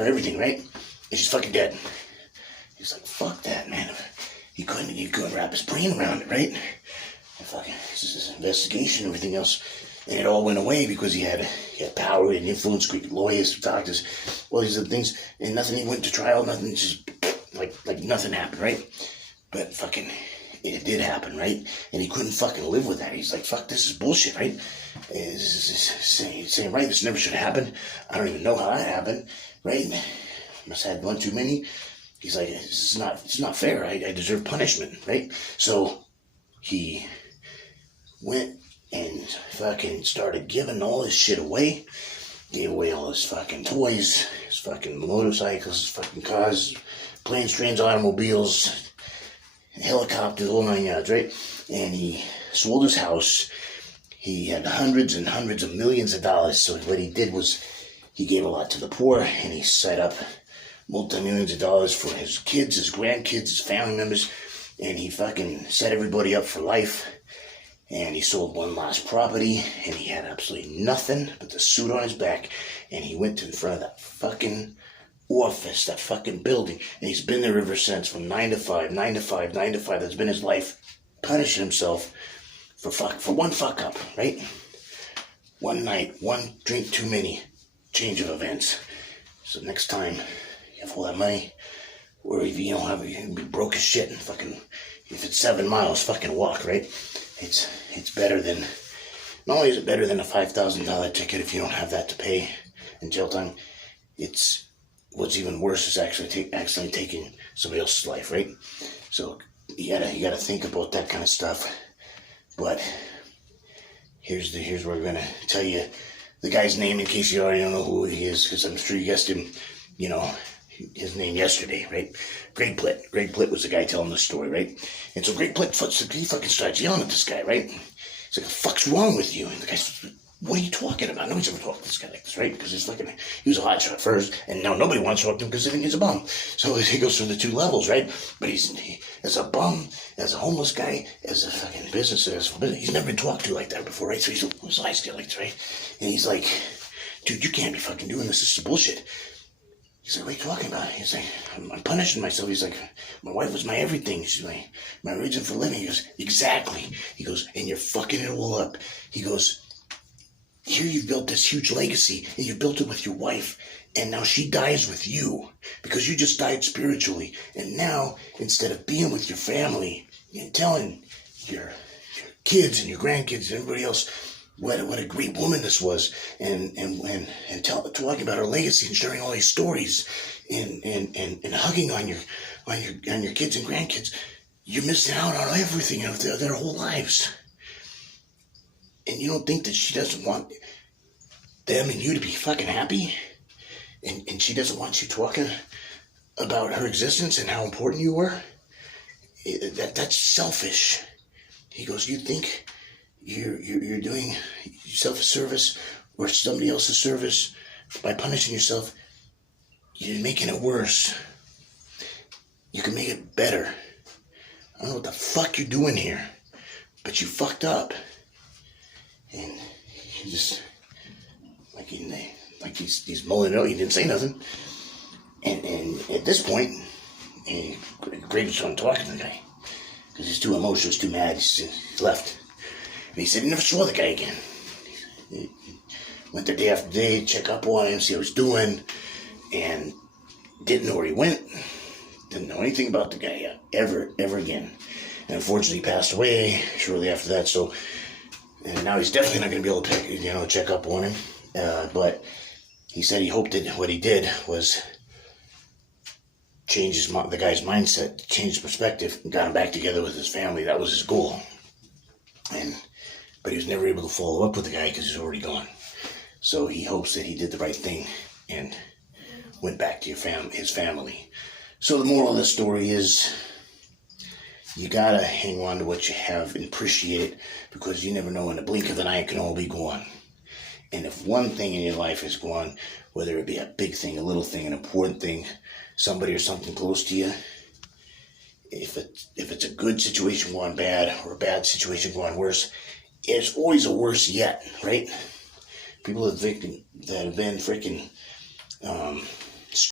her everything, right? And she's fucking dead. He's like, fuck that, man. He couldn't wrap his brain around it, right? And fucking, this investigation, everything else. And it all went away because he had power and influence, great lawyers, doctors, all these other things. And nothing, he went to trial, nothing, just like nothing happened, right? But fucking, it did happen, right? And he couldn't fucking live with that. He's like, fuck, this is bullshit, right? He's saying, right, this never should have happened. I don't even know how that happened, right? Must have had one too many. He's like, it's not fair. I deserve punishment, right? So he went and fucking started giving all his shit away. Gave away all his fucking toys, his fucking motorcycles, his fucking cars, planes, trains, automobiles, helicopters, all 9 yards, right? And he sold his house. He had hundreds and hundreds of millions of dollars. So what he did was he gave a lot to the poor, and he set up multi-millions of dollars for his kids, his grandkids, his family members, and he fucking set everybody up for life. And he sold one last property, and he had absolutely nothing but the suit on his back. And he went in front of that fucking office, that fucking building, and he's been there ever since, from 9 to 5, 9 to 5, 9 to 5. That's been his life, punishing himself for one fuck up, right? One night, one drink too many, change of events. So next time you have all that money, or if you don't have it, you be broke as shit, and fucking, if it's 7 miles, fucking walk, right? It's better than, not only is it better than a $5,000 ticket if you don't have that to pay in jail time, it's, what's even worse is actually accidentally taking somebody else's life, right? So you gotta think about that kind of stuff. But here's where we're gonna tell you the guy's name in case you already don't know who he is, because I'm sure you guessed him, his name yesterday, right? Greg Plitt. Greg Plitt was the guy telling the story, right? And so Greg Plitt, he fucking starts yelling at this guy, right? He's like, the fuck's wrong with you? And the guy's, what are you talking about? Nobody's ever talked to this guy like this, right? Because he was a hotshot first, and now nobody wants to talk to him because they think he's a bum. So he goes through the two levels, right? But as a bum, as a homeless guy, as a fucking business, he's never been talked to like that before, right? So his eyes get like this, right? And he's like, dude, you can't be fucking doing this. This is bullshit. He's like, what are you talking about? He's like, I'm punishing myself. He's like, my wife was my everything. She's my reason for living. He goes, exactly. He goes, and you're fucking it all up. He goes, here you've built this huge legacy, and you built it with your wife, and now she dies with you because you just died spiritually. And now, instead of being with your family and telling your kids and your grandkids and everybody else what a great woman this was, and talking about her legacy and sharing all these stories and hugging on your kids and grandkids, you're missing out on everything of their whole lives. And you don't think that she doesn't want them and you to be fucking happy? And she doesn't want you talking about her existence and how important you were? That's selfish. He goes, you think you're doing yourself a service or somebody else's service by punishing yourself? You're making it worse. You can make it better. I don't know what the fuck you're doing here, but you fucked up. And he just, he's mulling it out. He didn't say nothing. And at this point, Greg was trying to talk to the guy because he's too emotional, he's too mad. He left. And he said he never saw the guy again. He went there day after day, check up on him, see how he's doing, and didn't know where he went. Didn't know anything about the guy ever again. And unfortunately, he passed away shortly after that. So, and now he's definitely not going to be able to check up on him. But he said he hoped that what he did was change the guy's mindset, change his perspective, and got him back together with his family. That was his goal. But he was never able to follow up with the guy because he's already gone. So he hopes that he did the right thing and went back to his family. So the moral of this story is, you gotta hang on to what you have and appreciate it, because you never know, in the blink of an eye it can all be gone. And if one thing in your life is gone, whether it be a big thing, a little thing, an important thing, somebody or something close to you, if it's a good situation going bad or a bad situation going worse, it's always a worse yet, right? People that have been freaking